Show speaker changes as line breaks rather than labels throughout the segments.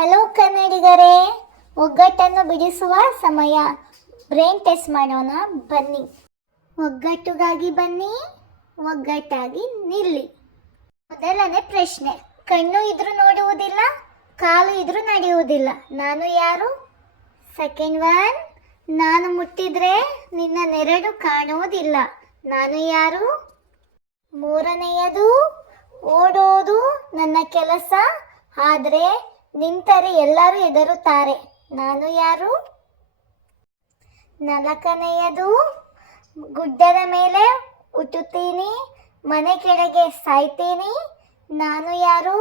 Hello ಕನ್ನಡಿಗರೇ, ಒಗ್ಗಟ್ಟನ್ನು ಬಿಡಿಸುವ ಸಮಯ. Brain test ಮಾಡೋಣ, ಬನ್ನಿ. ಒಗ್ಗಟ್ಟುಗಾಗಿ ಬನ್ನಿ, ಒಗ್ಗಟ್ಟಾಗಿ ನಿಲ್ಲಿ. ಮೊದಲನೇ ಪ್ರಶ್ನೆ, ಕಣ್ಣು ಇದ್ರೂ ನೋಡುವುದಿಲ್ಲ, ಕಾಲು ಇದ್ರೂ ನಡೆಯುವುದಿಲ್ಲ. ನಾನು ಯಾರು? ಸೆಕೆಂಡ್ ಒನ್ ನಾನು ಮುಟ್ಟಿದ್ರೆ ನಿನ್ನ ನೆರಳು ಕಾಣುವುದಿಲ್ಲ. ನಾನು ಯಾರು? ಮೂರನೆಯದು, ಓಡೋದು ನನ್ನ ಕೆಲಸ, ಆದರೆ ನಿಂತರೆ ಎಲ್ಲರೂ ಹೆದರುತ್ತಾರೆ. ನಾನು ಯಾರು? ನಾಲ್ಕನೆಯದು. ಗುಡ್ಡದ ಮೇಲೆ ಹುಟ್ಟುತ್ತೀನಿ ಮನೆ ಕೆಳಗೆ ಸಾಯ್ತೀನಿ. ನಾನು ಯಾರು?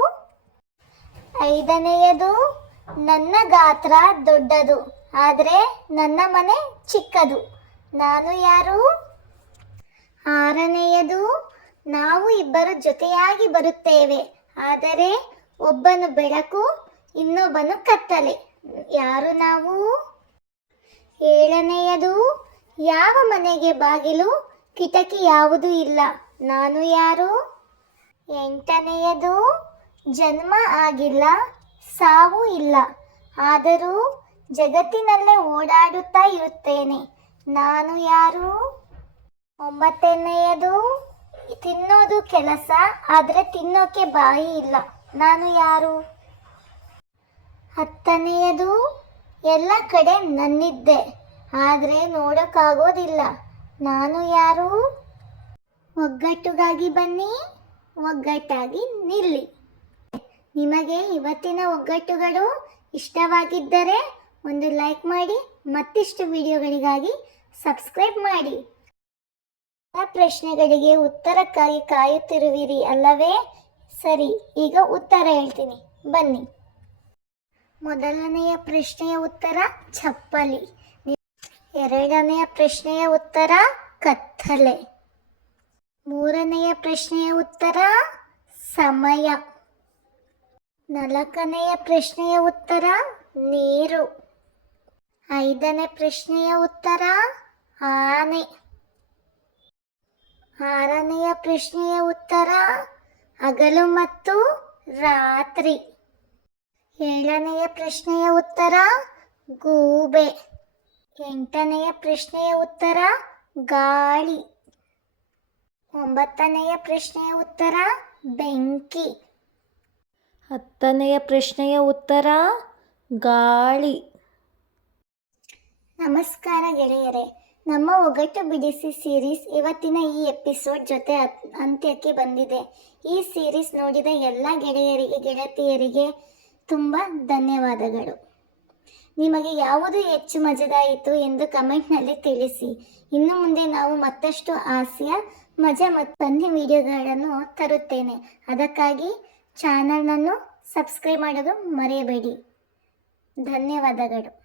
ಐದನೆಯದು, ನನ್ನ ಗಾತ್ರ ದೊಡ್ಡದು, ಆದರೆ ನನ್ನ ಮನೆ ಚಿಕ್ಕದು. ನಾನು ಯಾರು? ಆರನೆಯದು, ನಾವು ಇಬ್ಬರು ಜೊತೆಯಾಗಿ ಬರುತ್ತೇವೆ, ಆದರೆ ಒಬ್ಬನು ಬೆಳಕು ಇನ್ನೊಬ್ಬನು ಕತ್ತಲೆ. ಯಾರು ನಾವು? ಏಳನೆಯದು, ಯಾವ ಮನೆಗೆ ಬಾಗಿಲು? ಕಿಟಕಿ ಯಾವುದು ಇಲ್ಲ. ನಾನು ಯಾರು? ಎಂಟನೆಯದು, ಜನ್ಮ ಆಗಿಲ್ಲ, ಸಾವು ಇಲ್ಲ. ಆದರೂ ಜಗತ್ತಿನಲ್ಲೇ ಓಡಾಡುತ್ತಾ ಇರುತ್ತೇನೆ. ನಾನು ಯಾರು? ಒಂಬತ್ತನೆಯದು, ತಿನ್ನೋದು ಕೆಲಸ, ಆದರೆ ತಿನ್ನೋಕೆ ಬಾಯಿ ಇಲ್ಲ. ನಾನು ಯಾರು? ಹತ್ತನೆಯದು ಎಲ್ಲ ಕಡೆ ನನ್ನಿದ್ದೆ, ಆದರೆ ನೋಡೋಕ್ಕಾಗೋದಿಲ್ಲ. ನಾನು ಯಾರು? ಒಗ್ಗಟ್ಟುಗಾಗಿ ಬನ್ನಿ, ಒಗ್ಗಟ್ಟಾಗಿ ನಿಲ್ಲಿ. ನಿಮಗೆ ಇವತ್ತಿನ ಒಗ್ಗಟ್ಟುಗಳು ಇಷ್ಟವಾಗಿದ್ದರೆ ಒಂದು ಲೈಕ್ ಮಾಡಿ, ಮತ್ತಿಷ್ಟು ವಿಡಿಯೋಗಳಿಗಾಗಿ ಸಬ್ಸ್ಕ್ರೈಬ್ ಮಾಡಿ. ಆ ಪ್ರಶ್ನೆಗಳಿಗೆ ಉತ್ತರಕ್ಕಾಗಿ ಕಾಯುತ್ತಿರುವಿರಿ ಅಲ್ಲವೇ? ಸರಿ, ಈಗ ಉತ್ತರ ಹೇಳ್ತೀನಿ. ಬನ್ನಿ. ಮೊದಲನೆಯ ಪ್ರಶ್ನೆಯ ಉತ್ತರ ಚಪ್ಪಲಿ. ಎರಡನೆಯ ಪ್ರಶ್ನೆಯ ಉತ್ತರ ಕತ್ತಲೆ. ಮೂರನೆಯ ಪ್ರಶ್ನೆಯ ಉತ್ತರ ಸಮಯ. ನಾಲ್ಕನೆಯ ಪ್ರಶ್ನೆಯ ಉತ್ತರ ನೀರು. ಐದನೇ ಪ್ರಶ್ನೆಯ ಉತ್ತರ ಆನೆ. ಆರನೆಯ ಪ್ರಶ್ನೆಯ ಉತ್ತರ ಹಗಲು ಮತ್ತು ರಾತ್ರಿ. ಏಳನೆಯ ಪ್ರಶ್ನೆಯ ಉತ್ತರ ಗೂಬೆ. ಎಂಟನೆಯ ಪ್ರಶ್ನೆಯ ಉತ್ತರ ಗಾಳಿ. ಒಂಬತ್ತನೆಯ ಪ್ರಶ್ನೆಯ ಉತ್ತರ ಬೆಂಕಿ.
ಹತ್ತನೆಯ ಪ್ರಶ್ನೆಯ ಉತ್ತರ ಗಾಳಿ.
ನಮಸ್ಕಾರ ಗೆಳೆಯರೇ ನಮ್ಮ ಒಗಟು ಬಿಡಿಸಿ ಸೀರೀಸ್ ಇವತ್ತಿನ ಈ ಎಪಿಸೋಡ್ ಜೊತೆ ಅತ್- ಅಂತ್ಯಕ್ಕೆ ಬಂದಿದೆ. ಈ ಸೀರೀಸ್ ನೋಡಿದ ಎಲ್ಲ ಗೆಳೆಯರಿಗೆ ಗೆಳತಿಯರಿಗೆ ತುಂಬ ಧನ್ಯವಾದಗಳು. ನಿಮಗೆ ಯಾವುದು ಹೆಚ್ಚು ಮಜದಾಯಿತು ಎಂದು ಕಮೆಂಟ್ನಲ್ಲಿ ತಿಳಿಸಿ. ಇನ್ನು ಮುಂದೆ ನಾವು ಮತ್ತಷ್ಟು ಹಾಸ್ಯ, ಮಜಾ ಮತ್ತು ಫನ್ನಿ ವಿಡಿಯೋಗಳನ್ನು ತರುತ್ತೇನೆ. ಅದಕ್ಕಾಗಿ ಚಾನಲ್ನನ್ನು ಸಬ್ಸ್ಕ್ರೈಬ್ ಮಾಡೋದು ಮರೆಯಬೇಡಿ. ಧನ್ಯವಾದಗಳು.